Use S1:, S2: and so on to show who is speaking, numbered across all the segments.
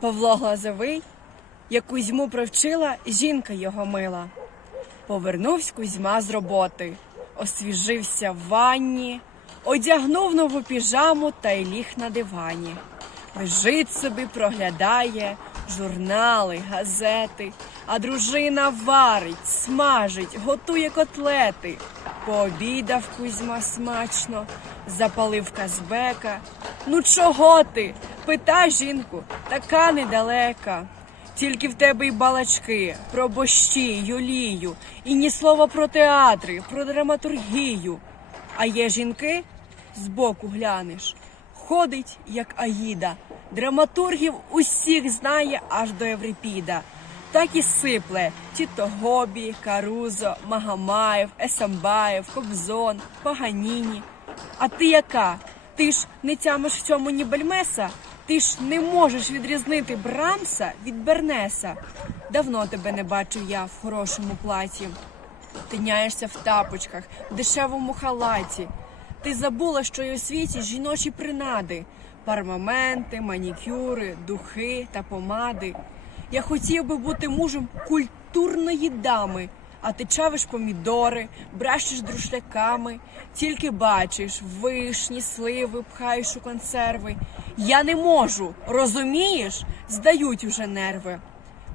S1: Павло Глазовий, як Кузьму провчила, жінка його мила. Повернувсь Кузьма з роботи, освіжився в ванні, одягнув нову піжаму та й ліг на дивані. Лежить собі, проглядає журнали, газети, а дружина варить, смажить, готує котлети. Пообідав Кузьма смачно, запалив казбека. Ну чого ти? Пита жінку, така недалека. Тільки в тебе й балачки про борщі, юлію, і ні слова про театри, про драматургію. А є жінки, збоку глянеш, ходить, як Аїда, драматургів усіх знає аж до Еврипіда. Так і сипле Тіто Гобі, Карузо, Магомаєв, Есамбаєв, Кобзон, Паганіні. А ти яка? Ти ж не тямиш в цьому ні бельмеса? Ти ж не можеш відрізнити Брамса від Бернеса. Давно тебе не бачив я в хорошому платі. Тиняєшся в тапочках, в дешевому халаті. Ти забула, що й у світі жіночі принади, пармаменти, манікюри, духи та помади. Я хотів би бути мужем культурної дами, а ти чавиш помідори, брещеш друшляками, тільки бачиш вишні, сливи, пхаєш у консерви. Я не можу, розумієш? Здають уже нерви.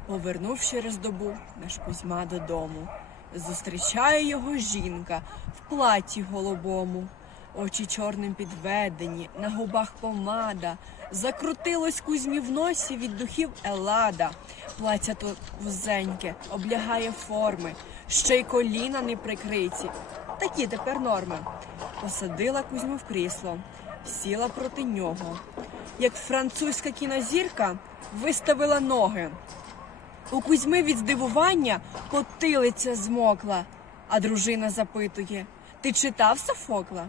S1: Повернув через добу наш Кузьма додому. Зустрічає його жінка в платі голубому. Очі чорним підведені, на губах помада. Закрутилось Кузьмі в носі від духів Елада. Плаття то вузеньке, облягає форми, ще й коліна не прикриті. Такі тепер норми. Посадила Кузьму в крісло, сіла проти нього. Як французька кінозірка виставила ноги. У Кузьми від здивування потилиця змокла, а дружина запитує: Ти читав Софокла?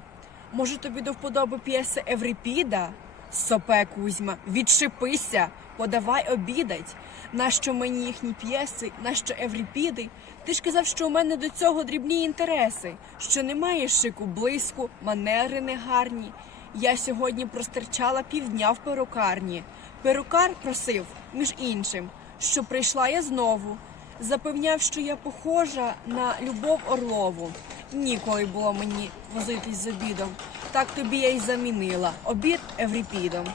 S1: Може, тобі до вподоби п'єси Еврипіда? Сопе Кузьма, відшипися, подавай обідать. Нащо мені їхні п'єси, нащо Еврипіди? Ти ж казав, що у мене до цього дрібні інтереси, що немає шику блиску, манери негарні. Я сьогодні простерчала півдня в перукарні. Перукар просив, між іншим, що прийшла я знову. Запевняв, що я похожа на Любов Орлову. Ніколи було мені возитись з обідом. Так тобі я й замінила обід Еврипідом.